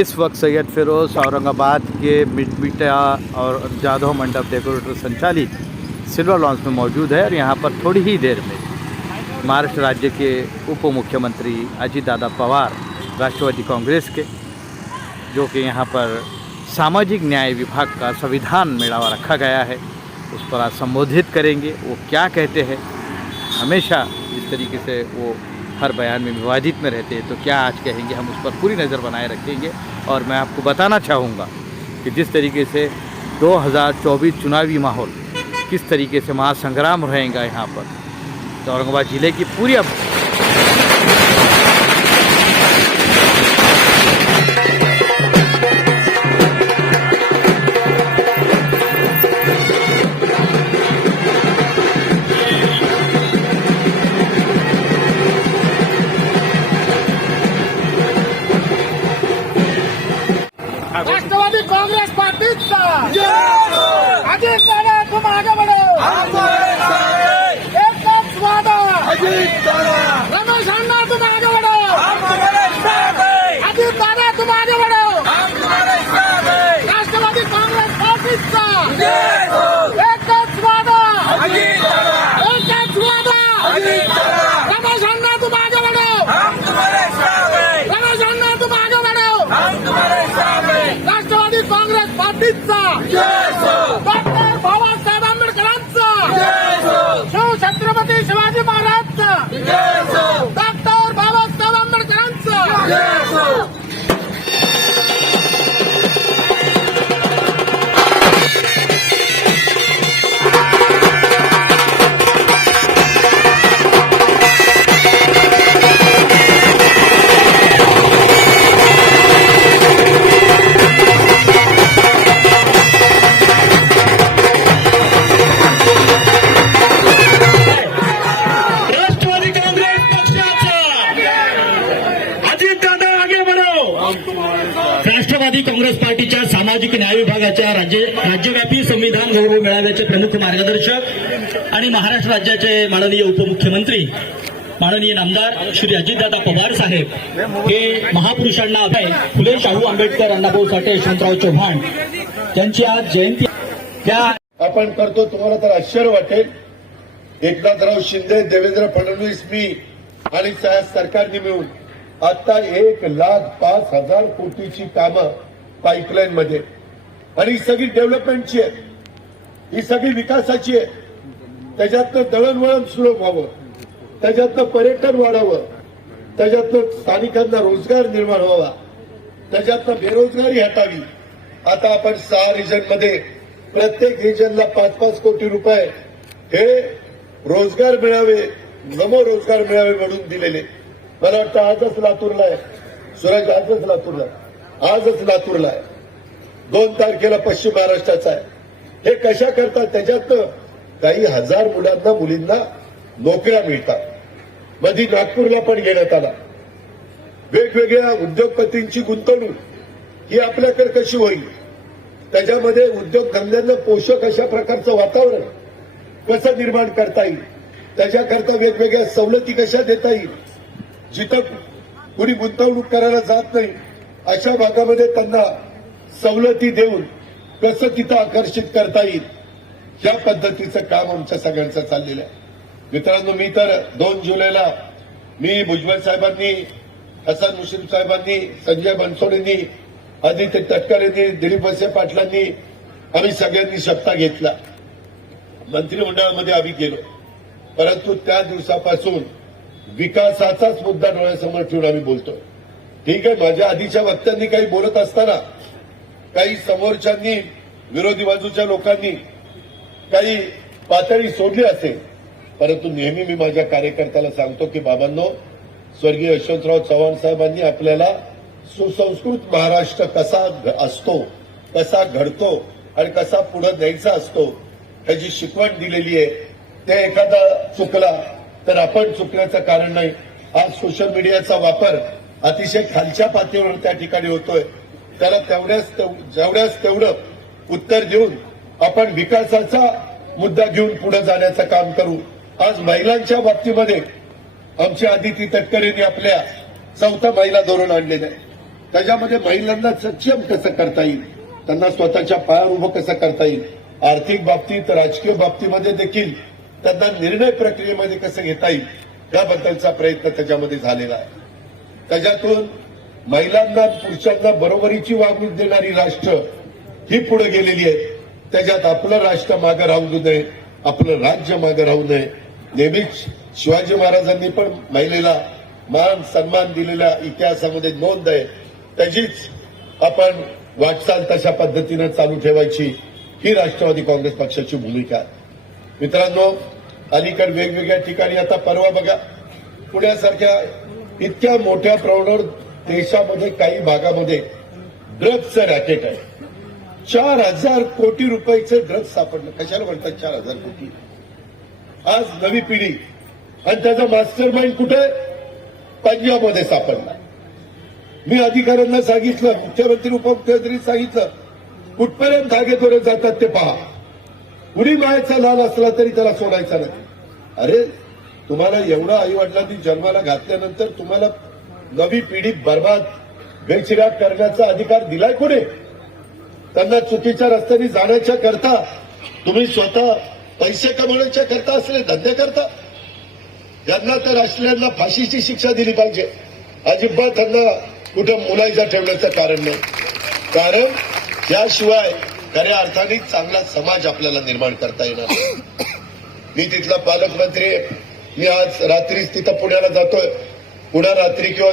इस वक्त सैयद फिरोज औरंगाबाद के मिटमिटा और जाधव मंडप डेकोरेटर संचालित सिल्वर लॉन्च में मौजूद है और यहाँ पर थोड़ी ही देर में महाराष्ट्र राज्य के उप मुख्यमंत्री अजीत दादा पवार, राष्ट्रवादी कांग्रेस के, जो कि यहाँ पर सामाजिक न्याय विभाग का संविधान मेड़ावा रखा गया है, उस पर आज संबोधित करेंगे। वो क्या कहते हैं? हमेशा जिस तरीके से वो हर बयान में विवादित में रहते हैं तो क्या आज कहेंगे, हम उस पर पूरी नज़र बनाए रखेंगे। और मैं आपको बताना चाहूँगा कि जिस तरीके से 2024 चुनावी माहौल किस तरीके से महासंग्राम रहेगा यहाँ पर तो औरंगाबाद ज़िले की पूरी Yeah! काँग्रेस पार्टीच्या सामाजिक न्याय विभागाच्या राज्य राज्यव्यापी संविधान गौरव मेळाव्याचे प्रमुख मार्गदर्शक आणि महाराष्ट्र राज्याचे माननीय उपमुख्यमंत्री माननीय नामदार श्री अजितदादा पवार साहेब. हे महापुरुषांना अभय फुले शाहू आंबेडकर अण्णाभाऊ साठे यशवंतराव चव्हाण यांची आज जयंती. त्या आपण करतो तुम्हाला तर आश्चर्य वाटेल. एकनाथराव शिंदे देवेंद्र फडणवीस मी आणि सरकारने मिळून आता एक लाख पाच हजार कोटीची कामं पाईपलाईन मध्ये आणि ही सगळी डेव्हलपमेंटची आहे. ही सगळी विकासाची आहे. त्याच्यातनं दळणवळण सुलभ व्हावं. त्याच्यातनं पर्यटन वाढावं. त्याच्यातनं स्थानिकांना रोजगार निर्माण व्हावा. त्याच्यातनं बेरोजगारी हटावी. आता आपण सहा रिजनमध्ये प्रत्येक रिजनला पाच पाच कोटी रुपये हे रोजगार मिळावे नमो रोजगार मिळावे म्हणून दिलेले. मला वाटतं आजच लातूरला आहे. सुरज आजच लातूरला आहे. आजच लातूरला आहे. दोन तारखेला पश्चिम महाराष्ट्राचा आहे. हे कशा करतात? त्याच्यातनं काही हजार मुलांना मुलींना नोकऱ्या मिळतात. मधी नागपूरला पण घेण्यात आला. वेगवेगळ्या उद्योगपतींची गुंतवणूक ही आपल्याकडे कशी होईल? त्याच्यामध्ये उद्योगधंद्यांना पोषक अशा प्रकारचं वातावरण कसं निर्माण करता येईल? त्याच्याकरता वेगवेगळ्या सवलती कशा देता येईल? जिथं कुणी गुंतवणूक करायला जात नाही अशा भागामध्ये त्यांना सवलती देऊन कसं तिथं आकर्षित करता येईल या पद्धतीचं काम आमच्या सगळ्यांचं चाललेलं आहे. मित्रांनो मी तर दोन जुलैला मी भुजबळ साहेबांनी हसन मुश्रीफ साहेबांनी संजय बनसोडेंनी आदित्य तटकरेंनी दिलीप वसे पाटलांनी आम्ही सगळ्यांनी सत्ता घेतला. मंत्रिमंडळामध्ये आम्ही गेलो. परंतु त्या दिवसापासून विकासाचाच मुद्दा डोळ्यासमोर ठेवून आम्ही बोलतोय. ठीक आहे माझ्या आधीच्या वक्त्यांनी काही बोलत असताना काही समोरच्यांनी विरोधी बाजूच्या लोकांनी काही पातळी सोडली असेल. परंतु नेहमी मी माझ्या कार्यकर्त्याला सांगतो की बाबांनो स्वर्गीय यशवंतराव चव्हाण साहेबांनी आपल्याला सुसंस्कृत महाराष्ट्र कसा असतो कसा घडतो आणि कसा पुढे द्यायचा असतो ह्याची शिकवण दिलेली आहे ते एखादा चुकला तर आपण चुकण्याचं कारण नाही. आज सोशल मीडियाचा वापर अतिशय खालच्या पातळीवर त्या ठिकाणी होतोय. त्याला तेवढ्याच जेवढ्याच तेवढं उत्तर देऊन आपण विकासाचा मुद्दा घेऊन पुढे जाण्याचं काम करू. आज महिलांच्या बाबतीमध्ये आमची आदिती तटकरेंनी आपल्या चौथा महिला धोरण आणलेलं आहे. त्याच्यामध्ये महिलांना सक्षम कसं करता येईल? त्यांना स्वतःच्या पायावर उभं कसं करता येईल? आर्थिक बाबतीत राजकीय बाबतीमध्ये देखील त्यांना निर्णय प्रक्रियेमध्ये कसं घेता येईल? याबद्दलचा प्रयत्न त्याच्यामध्ये झालेला आहे. त्याच्यातून महिलांना पुरुषांना बरोबरीची वागणूक देणारी राष्ट्र ही पुढे गेलेली आहे. त्याच्यात आपलं राष्ट्र मागं राहू नये आपलं राज्य मागं राहू नये. नेहमीच शिवाजी महाराजांनी पण महिलेला मान सन्मान दिलेल्या इतिहासामध्ये नोंद आहे. त्याचीच आपण वाटचाल तशा पद्धतीनं चालू ठेवायची ही राष्ट्रवादी काँग्रेस पक्षाची भूमिका आहे. मित्रांनो अलीकडे वेगवेगळ्या ठिकाणी आता परवा बघा पुण्यासारख्या इतक्या मोठ्या प्रमाणावर देशामध्ये काही भागामध्ये ड्रग्जचं रॅकेट आहे. चार हजार कोटी रुपयाचे ड्रग्ज सापडलं. कशाला म्हणतात चार हजार कोटी? आज नवी पिढी आणि त्याचा मास्टर माइंड कुठे? पंजाबमध्ये सापडला. मी अधिकाऱ्यांना सांगितलं मुख्यमंत्री उपमुख्यमंत्री सांगितलं कुठपर्यंत धागेदोरे जातात ते पहा. कुणी मायाचा लाल असला तरी त्याला सोडायचा नाही. अरे तुम्हाला एवढं आई वडिलांनी जन्माला घातल्यानंतर तुम्हाला नवी पिढी बर्बाद बेचिराग करण्याचा अधिकार दिलाय कोणी? त्यांना चुकीच्या रस्त्याने जाण्याच्या करता तुम्ही स्वतः पैसे कमवण्याच्या करता असले धंदे करता? यांना तर असलेल्यांना फाशीची शिक्षा दिली पाहिजे. अजिबात त्यांना कुठं मुलायचा ठेवण्याचं कारण नाही. कारण याशिवाय खऱ्या अर्थाने चांगला समाज आपल्याला निर्माण करता येणार मी तिथला पालकमंत्री आहे. मी आज रात्रीच तिथं पुण्याला जातोय. पुन्हा रात्री किंवा